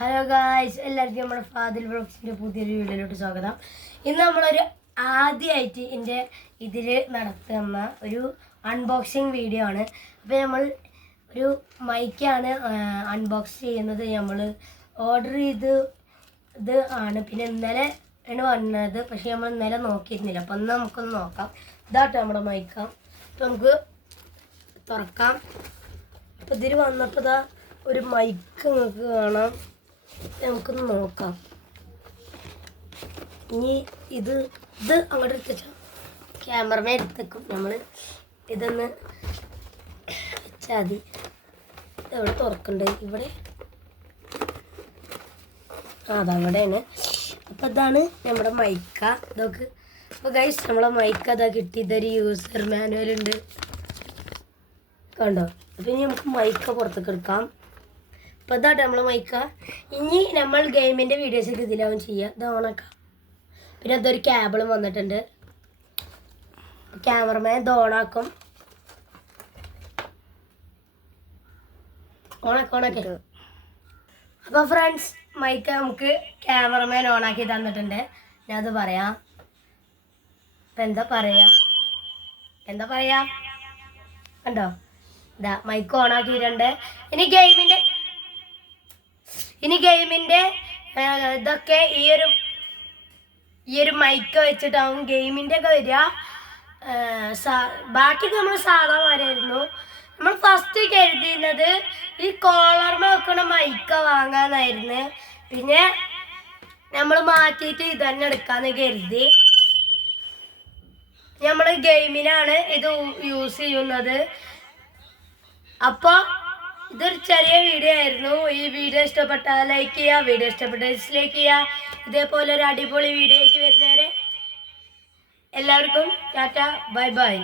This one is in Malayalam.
ഹലോ ഗായ്സ്, എല്ലാവർക്കും നമ്മുടെ ഫാദിൽ വ്ളോഗ്സിൻ്റെ പുതിയൊരു വീഡിയോയിലോട്ട് സ്വാഗതം. ഇന്ന് നമ്മളൊരു ആദ്യമായിട്ട് എൻ്റെ ഇതിൽ നടത്തുന്ന ഒരു അൺബോക്സിങ് വീഡിയോ ആണ്. അപ്പോൾ നമ്മൾ ഒരു മൈക്കാണ് അൺബോക്സ് ചെയ്യുന്നത്. നമ്മൾ ഓർഡർ ഇത് ആണ്. പിന്നെ ഇന്നലെ ആണ് വന്നത്, പക്ഷേ നമ്മൾ ഇന്നലെ നോക്കിയിരുന്നില്ല. അപ്പോൾ ഒന്ന് നമുക്കൊന്ന് നോക്കാം. ഇതാട്ടോ നമ്മുടെ മൈക്ക. അപ്പോൾ നമുക്ക് തുറക്കാം. അപ്പോൾ ഇതിൽ വന്നപ്പോൾ ഇതാ ഒരു മൈക്ക് നിങ്ങൾക്ക് കാണാം. നമുക്കൊന്ന് നോക്കാം. ഇനി ഇത് അങ്ങോട്ട് എടുത്തുവെച്ചാൽ ക്യാമറമേ എടുത്തേക്കും. നമ്മൾ ഇതൊന്ന് വെച്ചാൽ മതി. എവിടെ തുറക്കണ്ടേ? ഇവിടെ അതവിടെയാണ്. അപ്പം ഇതാണ് നമ്മുടെ മൈക്ക. ഇതൊക്കെ അപ്പോൾ ഗൈസ്, നമ്മളെ മൈക്ക അതാ കിട്ടി. ഇതൊരു യൂസർ മാനുവൽ ഉണ്ട്, കണ്ടോ? അപ്പം ഇനി നമുക്ക് മൈക്ക പുറത്തേക്ക് എടുക്കാം. അപ്പോൾ ഇതാട്ടെ നമ്മളെ മൈക്ക. ഇനി നമ്മൾ ഗെയിമിൻ്റെ വീഡിയോസൊക്കെ ഇതിലാവും ചെയ്യുക. ഇത് ഓണാക്കാം. പിന്നെ അതൊരു കേബിളും വന്നിട്ടുണ്ട്. ക്യാമറമാൻ ഇത് ഓണാക്കും. ഓണാക്കെ. അപ്പോൾ ഫ്രണ്ട്സ്, മൈക്ക നമുക്ക് ക്യാമറമാൻ ഓണാക്കി തന്നിട്ടുണ്ട്. ഞാൻ അത് പറയാം. അപ്പം എന്താ പറയാ കണ്ടോ? ഇതാ മൈക്ക് ഓണാക്കിയിട്ടുണ്ട്. ഇനി ഗെയിമിൻ്റെ ഇതൊക്കെ ഈ ഒരു മൈക്ക് വെച്ചിട്ടാവും ഗെയിമിൻ്റെ ഒക്കെ വരിക. ബാക്കിയൊക്കെ നമ്മൾ സാധാരണമായിരുന്നു. നമ്മൾ ഫസ്റ്റ് കരുതിയിരുന്നത് ഈ കോളർമ വെക്കണ മൈക്ക വാങ്ങാന്നായിരുന്നു. പിന്നെ നമ്മൾ മാറ്റിയിട്ട് ഇത് തന്നെ എടുക്കാന്ന് കരുതി. നമ്മൾ ഗെയിമിനാണ് ഇത് യൂസ് ചെയ്യുന്നത്. അപ്പോൾ ഇതൊരു ചെറിയ വീഡിയോ ആയിരുന്നു. ഈ വീഡിയോ ഇഷ്ടപ്പെട്ടാൽ ലൈക്ക് ചെയ്യുക, വീഡിയോ ഇഷ്ടപ്പെട്ടാൽ ഡിസ്ലൈക്ക് ചെയ്യുക. ഇതേപോലെ ഒരു അടിപൊളി വീഡിയോ ആയിട്ട് വരുന്നവരെ എല്ലാവർക്കും ടാറ്റ, ബൈ ബൈ.